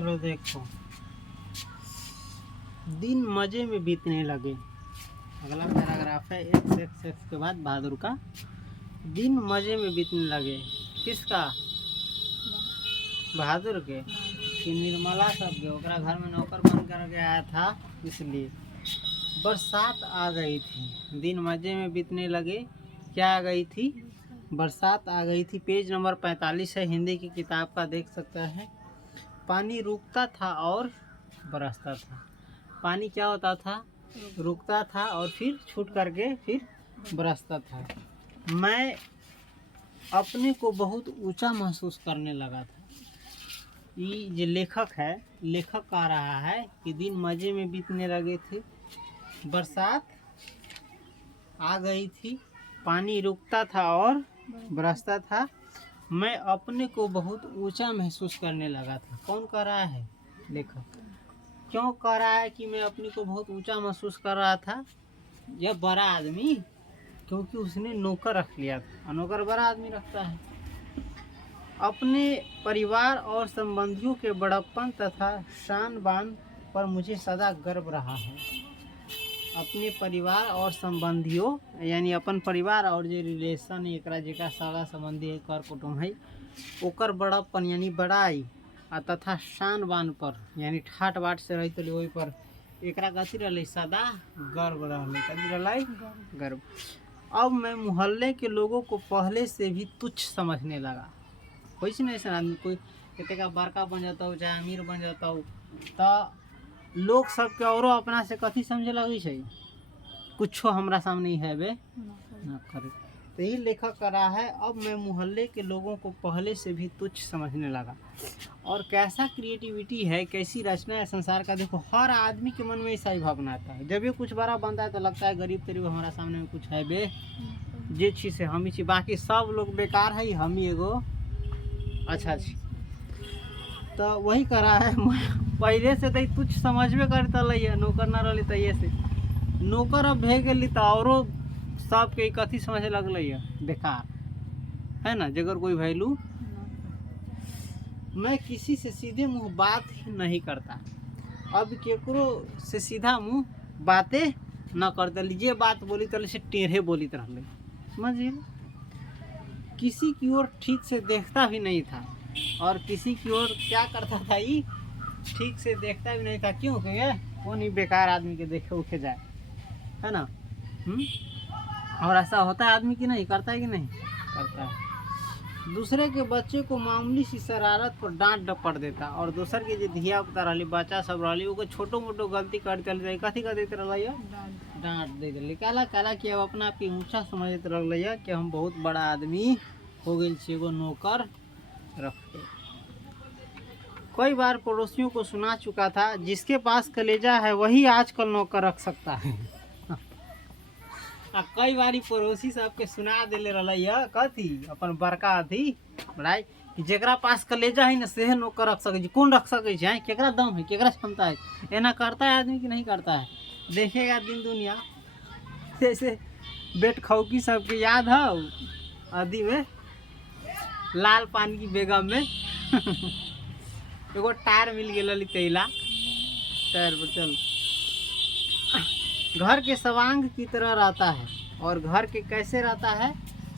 चलो देखो, दिन मजे में बीतने लगे। अगला पैराग्राफ है एक्स के बाद बहादुर का। दिन मजे में बीतने लगे, किसका? बहादुर के कि निर्मला सबके ओकरा घर में नौकर बन करके आया था, इसलिए। बरसात आ गई थी, दिन मजे में बीतने लगे, क्या आ गई थी? बरसात आ गई थी। पेज नंबर 45 है, हिंदी की किताब का, देख सकता है। पानी रुकता था और बरसता था। पानी क्या होता था? रुकता था और फिर छूट करके फिर बरसता था। मैं अपने को बहुत ऊंचा महसूस करने लगा था। ये जो लेखक है, लेखक आ रहा है कि दिन मज़े में बीतने लगे थे, बरसात आ गई थी, पानी रुकता था और बरसता था। मैं अपने को बहुत ऊंचा महसूस करने लगा था। कौन कह रहा है? लेखक। क्यों कह रहा है कि मैं अपने को बहुत ऊंचा महसूस कर रहा था? यह बड़ा आदमी, क्योंकि उसने नौकर रख लिया था, और नौकर बड़ा आदमी रखता है। अपने परिवार और संबंधियों के बड़प्पन तथा शान बान पर मुझे सदा गर्व रहा है। अपने परिवार और संबंधियों यानी अपन परिवार और जो रिलेशन एकरा जेका सारा संबंधी है, कर कुटुंब है, ओकर बड़प्पन यानी बड़ाई तथा शान बान पर यानी ठाट बाट से रही तो वही पर एकरा कथी रही? सदा गर्व रही। कथी रही? गर्व। अब मैं मोहल्ले के लोगों को पहले से भी तुच्छ समझने लगा। वैसे नहीं ऐसा आदमी कोई कहते का बड़का बन जाता हो चाहे अमीर बन जाता हो तो लोग सबके औरो अपना से कथी समझे लगी है? कुछ हमरा सामने है बे ना करे। तो यही लेखक कर रहा है, अब मैं मोहल्ले के लोगों को पहले से भी तुच्छ समझने लगा। और कैसा क्रिएटिविटी है, कैसी रचना है संसार का। देखो, हर आदमी के मन में ऐसा ही भावना आता है। जब भी कुछ बड़ा बनता है तो लगता है गरीब तरीब हमारा सामने में कुछ है बे, जे चीज़ से हम ही चीज, बाकी सब लोग बेकार है, हम ही एगो अच्छा छी। तो वही कर रहा है। पहले से तो तुच्छ समझबे करता है, नौकर ना रही तो ये से नौकर अब भे गई तो औरो सबके कथी समझे लगल है? बेकार है ना, जगर कोई वैल्यू। मैं किसी से सीधे मुंह बात ही नहीं करता। अब केकरो से सीधा मुंह बातें न करते, ये बात बोली तो से टेढ़े बोली तरह समझिए। किसी की ओर ठीक से देखता भी नहीं था, और किसी की ओर क्या करता था? ये ठीक से देखता भी नहीं था। क्यों? कहे वो नहीं बेकार आदमी के देखे उखे जाए, है ना। और ऐसा होता है आदमी की नहीं करता है कि नहीं करता है। दूसरे के बच्चे को मामूली सी शरारत पर डांट डपट देता, और दूसर के जो धिया पुता रही, बच्चा सब रही, वो छोटो मोटो गलती करते रही, कथी कर देते रही? डांट दे दिली। काला काला कि अब अपना आप के ऊँचा समझते रही कि हम बहुत बड़ा आदमी हो गए छे, एगो नौकर रखते। कई बार पड़ोसियों को सुना चुका था, जिसके पास कलेजा है वही आजकल नौकर रख सकता है। कई बारी पड़ोसी सबके सुना दिले रही है कथी अपन बड़का अथी बड़ाई कि जेकरा पास कलेजा है ना से नौकर रख सके। कौन रख सके है? केकरा दम है, केकरा क्षमता है? एना करता है आदमी कि नहीं करता है? देखेगा दिन दुनिया। जैसे बेट खौकी सबके याद है आदि में लाल पान की बेगम में एगो टायर मिल गया तेला टायर पर चल। घर के सवांग की तरह रहता है, और घर के कैसे रहता है?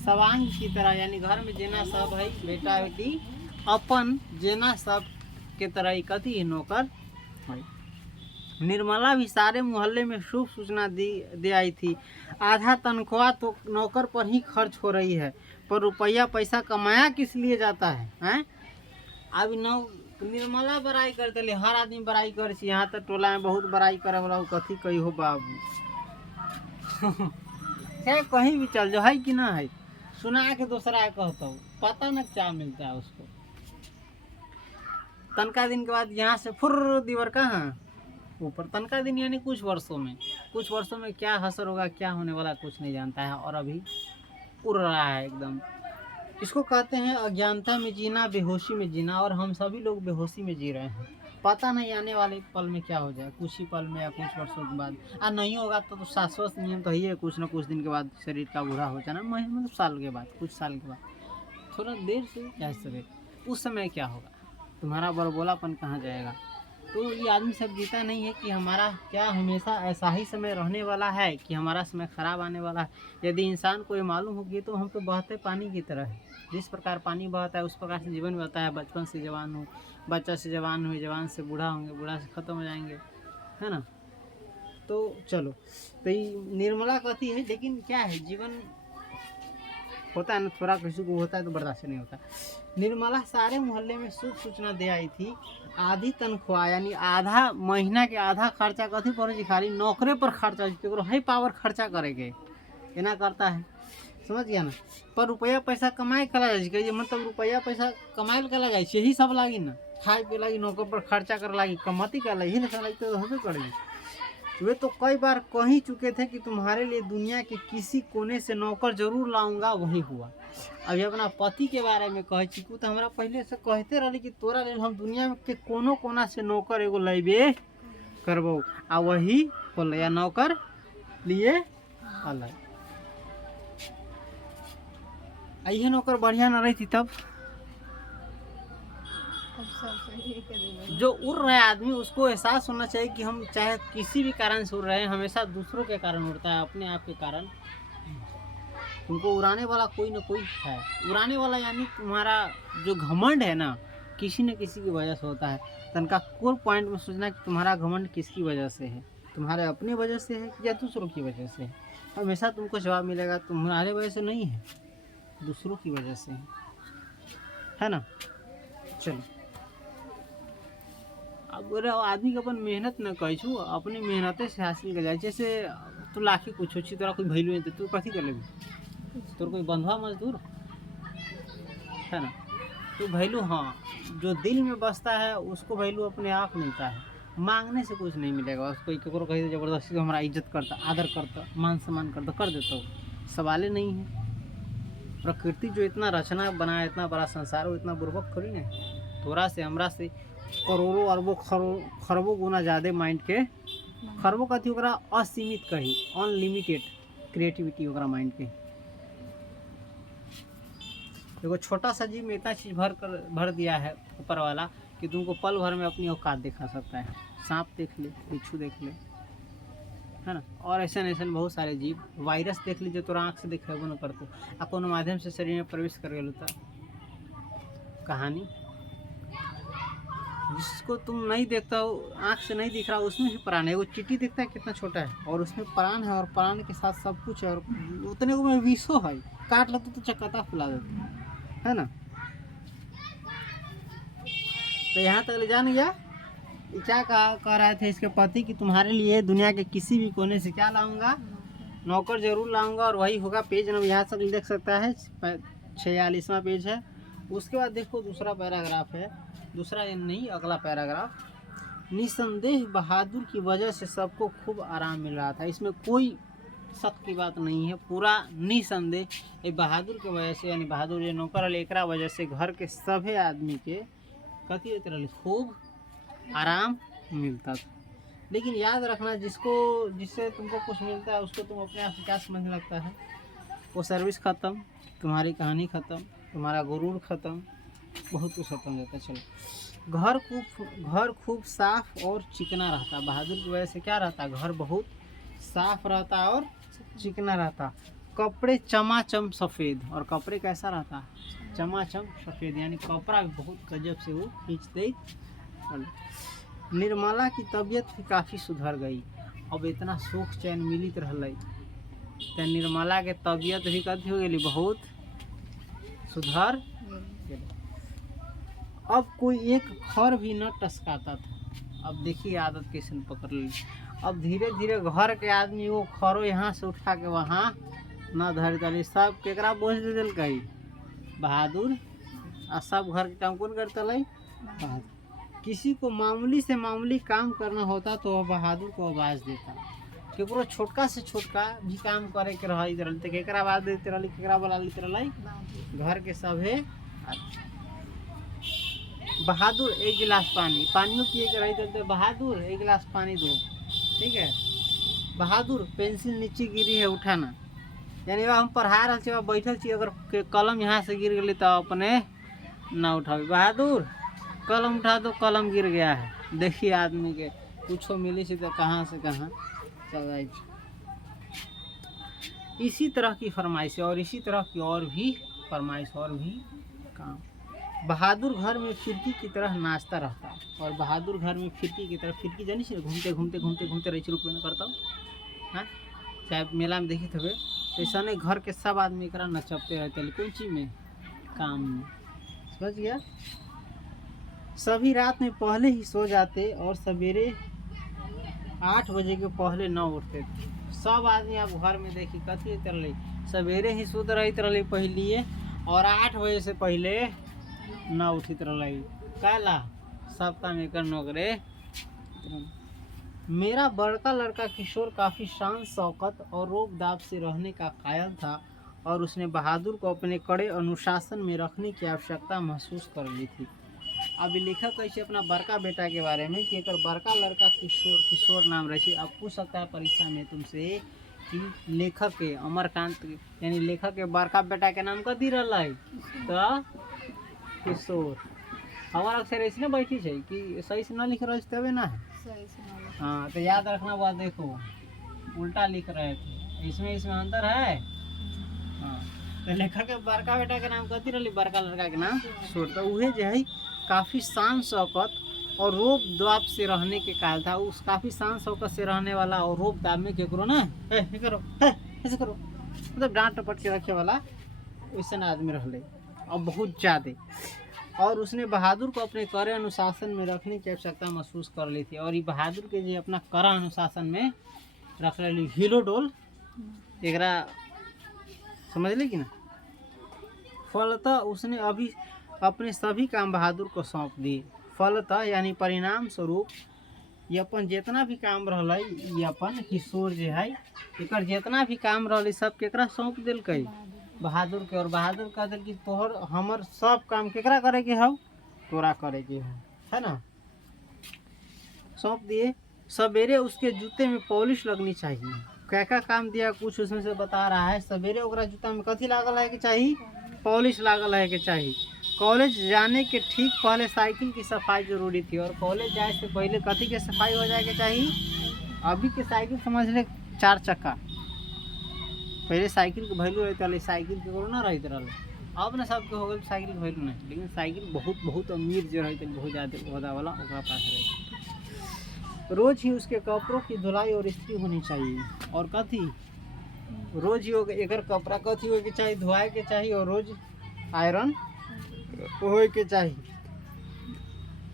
सवांग की तरह, यानी घर में जेना सब है बेटा बेटी अपन जेना सब के तरह ही कथी है? नौकर है। निर्मला भी सारे मोहल्ले में शुभ सूचना दे आई थी। आधा तनख्वाह तो नौकर पर ही खर्च हो रही है, पर रुपया पैसा कमाया किस लिए जाता है? हैं? अब निर्मला बड़ाई करते ले, हर आदमी बड़ाई कर, यहाँ तक टोला में बहुत बड़ाई करे वाला कथी कही हो बाबू। चाहे कहीं भी चल जाओ है कि ना है, सुना के दूसरा कहता हूँ, पता न क्या मिलता है उसको। तनका दिन के बाद यहाँ से फुर दीवर कहाँ ऊपर। तनका दिन यानी कुछ वर्षों में क्या असर होगा, क्या होने वाला कुछ नहीं जानता है, और अभी उड़ रहा है एकदम। इसको कहते हैं अज्ञानता में जीना, बेहोशी में जीना, और हम सभी लोग बेहोशी में जी रहे हैं। पता नहीं आने वाले पल में क्या हो जाए, कुछ ही पल में या कुछ वर्षों के बाद। नहीं होगा तो शाश्वत नियम तो ही है, कुछ न कुछ दिन के बाद शरीर का बूढ़ा हो जाना, मतलब साल के बाद, कुछ साल के बाद, थोड़ा देर से या सवेर, उस समय क्या होगा तुम्हारा बड़बोलापन कहाँ जाएगा। तो ये आदमी सब जीता नहीं है कि हमारा क्या हमेशा ऐसा ही समय रहने वाला है कि हमारा समय खराब आने वाला है। यदि इंसान को ये मालूम होगी तो हम तो बहते पानी की तरह है, जिस प्रकार पानी बहता है उस प्रकार से जीवन बहता है। बचपन से जवान हो, बच्चा से जवान हुए, जवान से बूढ़ा होंगे, बूढ़ा से ख़त्म हो जाएंगे, है ना। तो चलो, तो ये निर्मला कहती है, लेकिन क्या है जीवन होता है ना, थोड़ा किसी को होता है तो बर्दाश्त नहीं होता। निर्मला सारे मोहल्ले में शुभ सूचना दे आई थी। आधी तनख्वाह यानी आधा महीना के आधा खर्चा कथी पर जी, खाली नौकरे पर खर्चा केकरो है पावर खर्चा करेके एना करता है, समझ गया ना। पर रुपया पैसा कमाए कला जाए, मतलब रुपया पैसा कमाए कला जाए यही सब लागी ना, खाए पे लागी, नौकर पर खर्चा कर लागी, कमाती का लगी ना लगी तो होबे करेगी। वे तो कई बार कह ही चुके थे कि तुम्हारे लिए दुनिया के किसी कोने से नौकर जरूर लाऊंगा, वही हुआ। अभी अपना पति के बारे में कह चुकू तो हमारा पहले से कहते रही कि तोरा लिए हम दुनिया के कोनो कोना से नौकर एगो लेबे करबो, आ वही होल या नौकर लिए अलग। आइए नौकर बढ़िया न रही थी तब। जो उड़ रहा है आदमी उसको एहसास होना चाहिए कि हम चाहे किसी भी कारण से उड़ रहे हैं, हमेशा दूसरों के कारण उड़ता है, अपने आप के कारण। तुमको उड़ाने वाला कोई ना कोई है, उड़ाने वाला यानी तुम्हारा जो घमंड है ना, किसी न किसी की वजह से होता है। तनका कोर पॉइंट में सोचना कि तुम्हारा घमंड किसकी वजह से है, तुम्हारे अपनी वजह से है या दूसरों की वजह से है। हमेशा तुमको जवाब मिलेगा तुम्हारे वजह से नहीं है, दूसरों की वजह से है ना। चलो, अब आदमी के अपन मेहनत न कही छू, अपनी मेहनते से हासिल कर जाए। जैसे तू लाखी कुछ अच्छी तोरा कोई वैल्यू नहीं, तू कथी कर लेगी, तोर कोई बंधुआ मजदूर है ना। तो वैल्यू हाँ जो दिल में बसता है उसको वैल्यू अपने आप मिलता है, मांगने से कुछ नहीं मिलेगा। बस कोई केकरो कही जबरदस्ती हमारा इज्जत करता, आदर करता, मान सम्मान करता, कर देता हो, सवाल नहीं है। प्रकृति जो इतना रचना बनाया, इतना बड़ा संसार, वो इतना बुर्बक थोड़ी ना, थोड़ा से हमरा से करोड़ों अरबों खरबों गुना ज़्यादा माइंड के, खरबों कथी ओकरा असीमित कही, अनलिमिटेड क्रिएटिविटी ओकरा माइंड के। देखो छोटा सा जीव में इतना चीज़ भर दिया है ऊपर वाला कि तुमको पल भर में अपनी औकात दिखा सकता है। सांप देख ले, बिच्छू देख ले, है ना, और ऐसे बहुत सारे जीव। वायरस देख लीजिए तो आँख से देखेबो न करते, आ कोनो माध्यम से शरीर में प्रवेश कर गए तो कहानी। जिसको तुम नहीं देखता हो, आँख से नहीं दिख रहा, उसमें भी प्राण है। वो चींटी दिखता है कितना छोटा है, और उसमें प्राण है, और प्राण के साथ सब कुछ है, और उतने को में विषो है, काट लेते तो चक्कता फुला देते, है ना। तो यहाँ तक ले जान गया। क्या कह रहे थे इसके पति कि तुम्हारे लिए दुनिया के किसी भी कोने से क्या लाऊंगा, नौकर जरूर लाऊंगा, और वही होगा। पेज नंबर यहाँ तक देख सकता है, 46वां पेज है। उसके बाद देखो दूसरा पैराग्राफ है, दूसरा नहीं अगला पैराग्राफ। निसंदेह बहादुर की वजह से सबको खूब आराम मिल रहा था। इसमें कोई शक की बात नहीं है, पूरा निसंदेह ये बहादुर की वजह से, यानी बहादुर ये नौकर एकरा वजह से घर के सभी आदमी के कथी खूब आराम मिलता था। लेकिन याद रखना, जिससे तुमको कुछ मिलता है उसको तुम अपने आप से क्या समझने लगता है, वो सर्विस ख़त्म, तुम्हारी कहानी ख़त्म, तुम्हारा गुरूर ख़त्म, बहुत कुछ ख़त्म रहता है। चलो, घर खूब साफ और चिकना रहता। बहादुर की वजह से क्या रहता, घर बहुत साफ रहता और चिकना रहता। कपड़े चमाचम सफ़ेद, और कपड़े कैसा रहता, चमाचम सफ़ेद, यानी कपड़ा भी बहुत गजब से वो खींचते। निर्मला की तबीयत भी काफ़ी सुधर गई, अब इतना सुख चैन मिलित रहल, तो निर्मला के तबीयत भी कथी हो गई, बहुत सुधर। अब कोई एक खर भी न टसकाता था। अब देखिए आदत कैसे पकड़ ली। अब धीरे धीरे घर के आदमी वो खरो यहाँ से उठा के वहाँ न धर डाली, सब केकरा बोझ दे दिल कही, बहादुर। आ सब घर के काम कौन करता लाई, बहादुर। किसी को मामूली से मामूली काम करना होता तो वह बहादुर को आवाज़ देता। केकरो छोटका से छोटका भी काम करे के रही तो केकरा आवाज़ देते रही, केकरा बुला लेते रही, घर के सभे। बहादुर एक गिलास पानी, पानियों पिए के रही तो बहादुर एक गिलास पानी दो, ठीक है। बहादुर पेंसिल नीचे गिरी है उठाना, यानी हम पढ़ा रहे बैठल छी, अगर कलम यहाँ से गिर गई तो अपने ना उठाबी। बहादुर कलम उठा तो कलम गिर गया है। देखिए आदमी के कुछ मिली से तो कहाँ से कहाँ चल जाए। इसी तरह की फरमाइश और इसी तरह की और भी फरमाइश और भी काम। बहादुर घर में फिरकी की तरह नाचता रहता है। और बहादुर घर में फिरकी की तरह, फिरकी जानी से घूमते घूमते घूमते घूमते रही रुक में करता हूँ। हाँ, चाहे मेला में देखी थे ऐसा नहीं, घर के सब आदमी एक नचपते रहते कौन चीज में, काम में। समझ गया। सभी रात में पहले ही सो जाते और सवेरे 8 बजे के पहले न उठते थे। सब आदमी आप घर में देखी कथी तरह सवेरे ही सुत रही तरह पहलिए और 8 बजे से पहले न उठित रही। काला सब काम एक नौकरे। मेरा बड़का लड़का किशोर काफ़ी शान शौकत और रोब दाब से रहने का कायल था और उसने बहादुर को अपने कड़े अनुशासन में रखने की आवश्यकता महसूस कर ली थी। अब लेखक कैसे अपना बड़का बेटा के बारे में कि एक बड़का लड़का किशोर नाम रही। अब पूछ सकता है परीक्षा में तुमसे कि लेखक के अमरकांत यानी लेखक के बड़का बेटा के नाम कथी रहा तो किशोर। हमारा अक्सर ऐसे ना बैठी है कि सही से ना लिख रहे तबे ना है। हाँ तो याद रखना बात, देखो उल्टा लिख रहे थे, इसमें अंतर है। हाँ तो लेखक के बड़का बेटा के नाम कथी रही, बड़का लड़का के नाम किशोर। तो वह जो है काफ़ी शान शौकत और रोब दाब से रहने के कायल था। उस काफ़ी शान शौकत से रहने वाला और रोब दाब में क्या करो ना करो ऐसे करो मतलब डांट टपट के रखे वाला वैसा आदमी रह और बहुत ज़्यादा। और उसने बहादुर को अपने कड़े अनुशासन में रखने की आवश्यकता महसूस कर ली थी। और ये बहादुर के जो अपना कड़ा अनुशासन में रख ली हिलो डोल एक समझ ली कि ना। फलतः उसने अभी अपने सभी काम बहादुर को सौंप दिए। फलतः यानी परिणाम स्वरूप ये अपन जितना भी काम रहा ये अपन किशोर जो है एक जितना भी काम रहा सब केकरा सौंप दिल बहादुर के। और बहादुर कह दिल कि तोहर हमर सब काम केकरा करे के हो, तोरा करे के है ना। सौंप दिए। सवेरे उसके जूते में पॉलिश लगनी चाहिए। क्या क्या काम दिया कुछ उसमें से बता रहा है। सवेरे ओकरा जूता में कथी लागल है कि चाहिए, पॉलिश लागल है कि चाहिए। कॉलेज जाने के ठीक पहले साइकिल की सफाई जरूरी थी। और कॉलेज जाए से पहले कथी के सफाई हो जाए के चाहिए। अभी के साइकिल समझ ले 4 चक्का, पहले साइकिल के वैल्यू रहते साइकिल के ना रहते रहा। अब ना सबके हो गए साइकिल के वैल्यू नहीं, लेकिन साइकिल बहुत अमीर जो रहते बहुत ज़्यादा वाला ओकरा पास रहते। रोज ही उसके कपड़ों की धुलाई और इस्त्री होनी चाहिए। और कथी रोज ही एक कपड़ा कथी हो के चाहिए, धोए के चाहिए और रोज आयरन हो के चाहिए।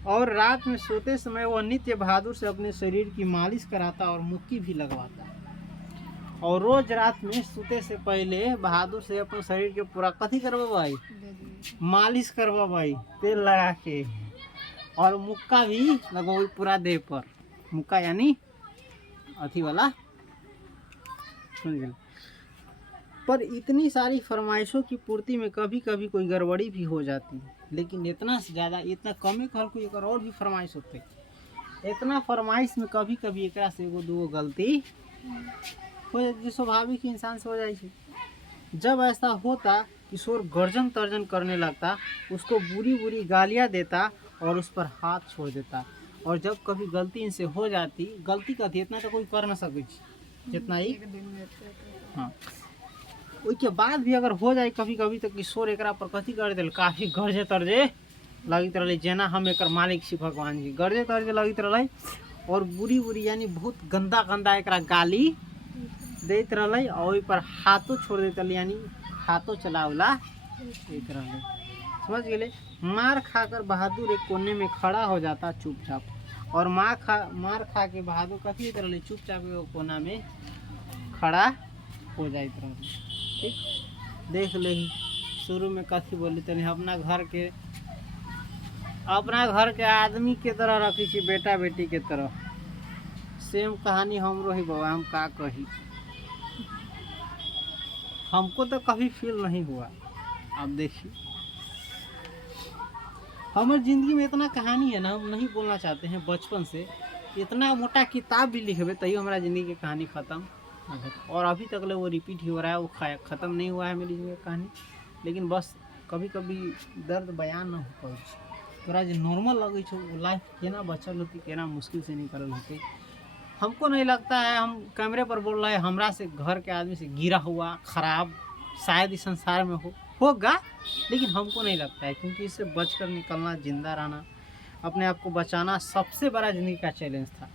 और रात में सोते समय वह नित्य बहादुर से अपने शरीर की मालिश कराता और मुक्की भी लगवाता। और रोज रात में सोते से पहले बहादुर से अपने शरीर के पूरा कथी करवा भाई, मालिश करवा भाई तेल लगा के। और मुक्का भी लगवा पूरा देह पर। मुक्का यानी अथी वाला। पर इतनी सारी फरमाइशों की पूर्ति में कभी कभी कोई गड़बड़ी भी हो जाती। लेकिन इतना से ज़्यादा इतना कम ही कोई एक और भी फरमाइश होते। इतना फरमाइश में कभी कभी एक से एगो दूगो गलती हो जाती, स्वाभाविक इंसान से हो जाए। जब ऐसा होता किशोर गर्जन तर्जन करने लगता, उसको बुरी बुरी गालियाँ देता और उस पर हाथ छोड़ देता। और जब कभी गलती इनसे हो जाती, गलती कथी इतना तो कोई कर ना सके जितना ही। हाँ उसके बाद भी अगर हो जाए कभी कभी तो किशोर एकरा पर कथी कर दिल, काफ़ी गर्जे तर्जे लगित रही। जेना हम एक मालिक छी भगवान जी, गर्जे तर्जे लगित रही। और बुरी बुरी यानी बहुत गंदा गंदा एक गाली देते रही। और वही पर हाथों छोड़ देते यानी हाथों चलावला देते रहे। समझ गए। मार खाकर बहादुर एक कोने में खड़ा हो जाता चुपचाप। और मार खा के बहादुर कथी रहे, चुपचाप कोना में खड़ा हो जाते रहे। ठीक देख ले शुरू में कथी बोली तनी अपना घर के आदमी के तरह रखी थी, बेटा बेटी के तरह। सेम कहानी हमरो ही बाबा, हम का कही, हमको तो कभी फील नहीं हुआ। आप देखिए हमारी ज़िंदगी में इतना कहानी है ना, हम नहीं बोलना चाहते हैं। बचपन से इतना मोटा किताब भी लिखे तभी हमारा ज़िंदगी की कहानी ख़त्म। और अभी तक ले वो रिपीट ही हो रहा है, वो ख़त्म नहीं हुआ है मेरी ज़िंदगी की कहानी। लेकिन बस कभी कभी दर्द बयान ना हो पाए। तोरा जो नॉर्मल लगे छो लाइफ केना बचल होती, केना मुश्किल से निकल होती। हमको नहीं लगता है, हम कैमरे पर बोल रहे हैं, हमरा से घर के आदमी से गिरा हुआ खराब शायद इस संसार में होगा, लेकिन हमको नहीं लगता है, क्योंकि इससे बचकर निकलना, जिंदा रहना, अपने आप को बचाना सबसे बड़ा ज़िंदगी का चैलेंज था।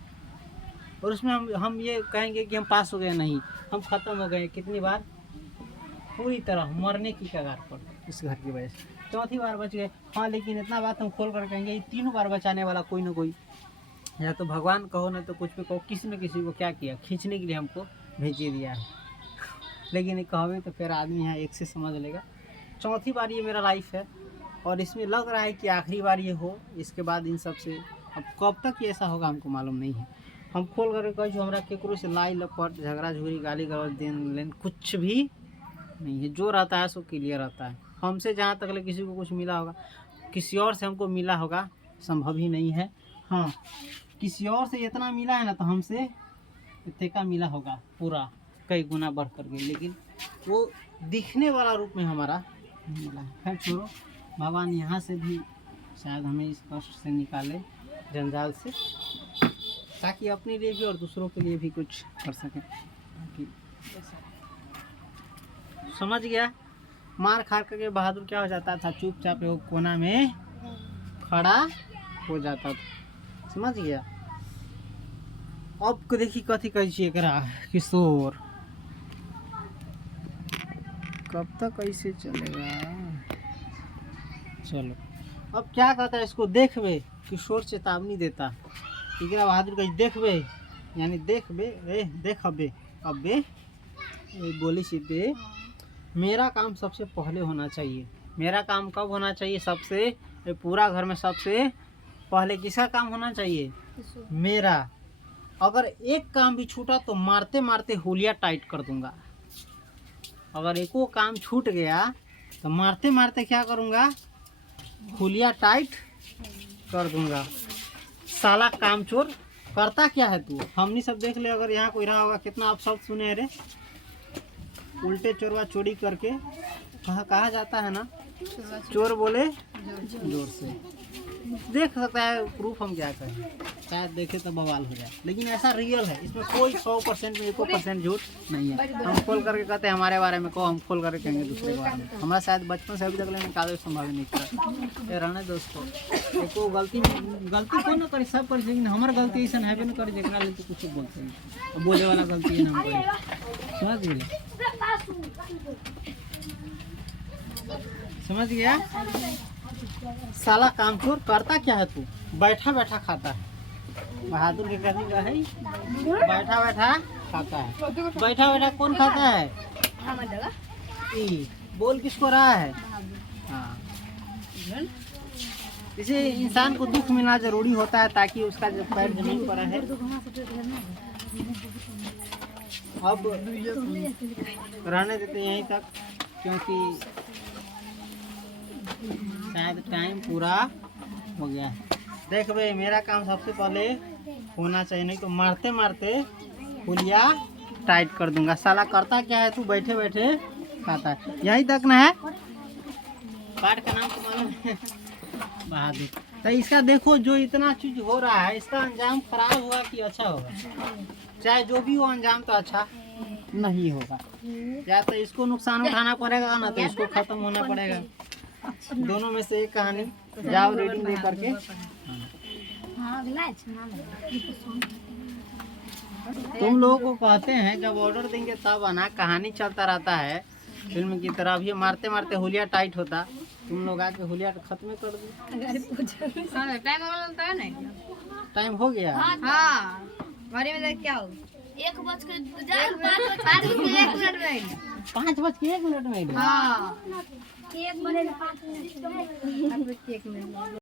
और उसमें हम ये कहेंगे कि हम पास हो गए, नहीं, हम ख़त्म हो गए कितनी बार, पूरी तरह मरने की कगार पर इस घर की वजह से। चौथी बार बच गए, हाँ, लेकिन इतना बात हम खोल कर कहेंगे, तीनों बार बचाने वाला कोई ना कोई, या तो भगवान कहो, ना तो कुछ भी कहो, किसी न किसी को क्या किया, खींचने के लिए हमको भेजे दिया है। लेकिन कहोगे तो फिर आदमी यहाँ एक से समझ लेगा। चौथी बार ये मेरा लाइफ है, और इसमें लग रहा है कि आखिरी बार ये हो। इसके बाद इन सब से अब कब तक ये ऐसा होगा हमको मालूम नहीं है। हम खोल कर कह जो हमारा केकरो से लाई लपट, झगड़ा झूरी, गाली गलौज, देन लेन कुछ भी नहीं है। जो रहता है सो क्लियर रहता है। हमसे जहाँ तक ले किसी को कुछ मिला होगा, किसी और से हमको मिला होगा, संभव ही नहीं है। हाँ, किसी और से इतना मिला है ना, तो हमसे इतने का मिला होगा पूरा कई गुना बढ़ कर के, लेकिन वो दिखने वाला रूप में हमारा नहीं मिला है। खैर छोड़ो, भगवान यहाँ से भी शायद हमें इस कष्ट से निकाले, जंजाल से, ताकि अपने लिए भी और दूसरों के लिए भी कुछ कर सकें। बाकी समझ गया, मार खा करके बहादुर क्या हो जाता था, चुपचाप वो कोना में खड़ा हो जाता था। समझ गया। अब देखी कथी कह किशोर, कब तक ऐसे चलेगा। चलो, अब क्या कहता है, इसको देखबे, किशोर चेतावनी देता, एकरा बहादुर कह देखबे, यानी देखबे, देखबे, अबे बोली सीधे, मेरा काम सबसे पहले होना चाहिए। मेरा काम कब होना चाहिए? सबसे, पूरा घर में सबसे पहले किसका काम होना चाहिए? मेरा। अगर एक काम भी छूटा तो मारते मारते हुलिया टाइट कर दूंगा। अगर एको काम छूट गया तो मारते मारते क्या करूंगा? हुलिया टाइट कर दूंगा। साला कामचोर, करता क्या है तू? हमनी सब देख ले, अगर यहाँ कोई रहा होगा, कितना आप शब्द सुने हैं रे, उल्टे चोरवा चोरी करके कहा जाता है ना, चोर बोले जोर से। देख सकता है प्रूफ, हम क्या कहें, शायद देखे तो बवाल हो जाए, लेकिन ऐसा रियल है, इसमें कोई 100% में 1% झूठ नहीं है। हम खोल करके कहते हैं हमारे बारे में कहो, हम खोल करके कहेंगे दूसरे के बारे में। हमारा शायद बचपन से अभी तक निकाले संभाव नहीं करा। ये रहने दोस्तों, एको गलती को न करी, सब करी, लेकिन हमार गलती ऐसा है न करी जरा ले तो कुछ बोलते हैं, बोले वाला गलती है ना हम, समझ गए? समझ गया? साला कामचोर, करता क्या है तू? बैठा बैठा खाता है। बहादुर के कहने का है, बैठा बैठा खाता है। बैठा बैठा कौन खाता है? बोल किसको रहा है? हाँ, इसे इंसान को दुख मिलना जरूरी होता है, ताकि उसका जो पैर जमीन पर है। अब रहने देते यहीं तक, क्योंकि शायद टाइम पूरा हो गया है। देख भाई, मेरा काम सबसे पहले होना चाहिए, नहीं तो मारते मारते पुलिया टाइट कर दूंगा। साला करता क्या है तू? बैठे बैठे खाता है। यहीं तक ना है, पाठ का नाम तो मालूम है, बहादुर। तो इसका देखो, जो इतना चीज हो रहा है, इसका अंजाम खराब होगा कि अच्छा होगा? चाहे जो भी हो, अंजाम तो अच्छा नहीं होगा। या तो इसको नुकसान उठाना पड़ेगा, ना तो इसको खत्म होना पड़ेगा। दोनों में से एक कहानी। जाओ रीडिंग दे करके। तुम लोगों को कहते हैं जब ऑर्डर देंगे तब आना, कहानी चलता रहता है फिल्म की तरह। अभी मारते मारते हुलिया टाइट होता, तुम लोग आके हुलिया खत्म कर दो। टाइम हो गया। हाँ, क्या हो? 5:01 में। हाँ, 1 बजे 5 मिनट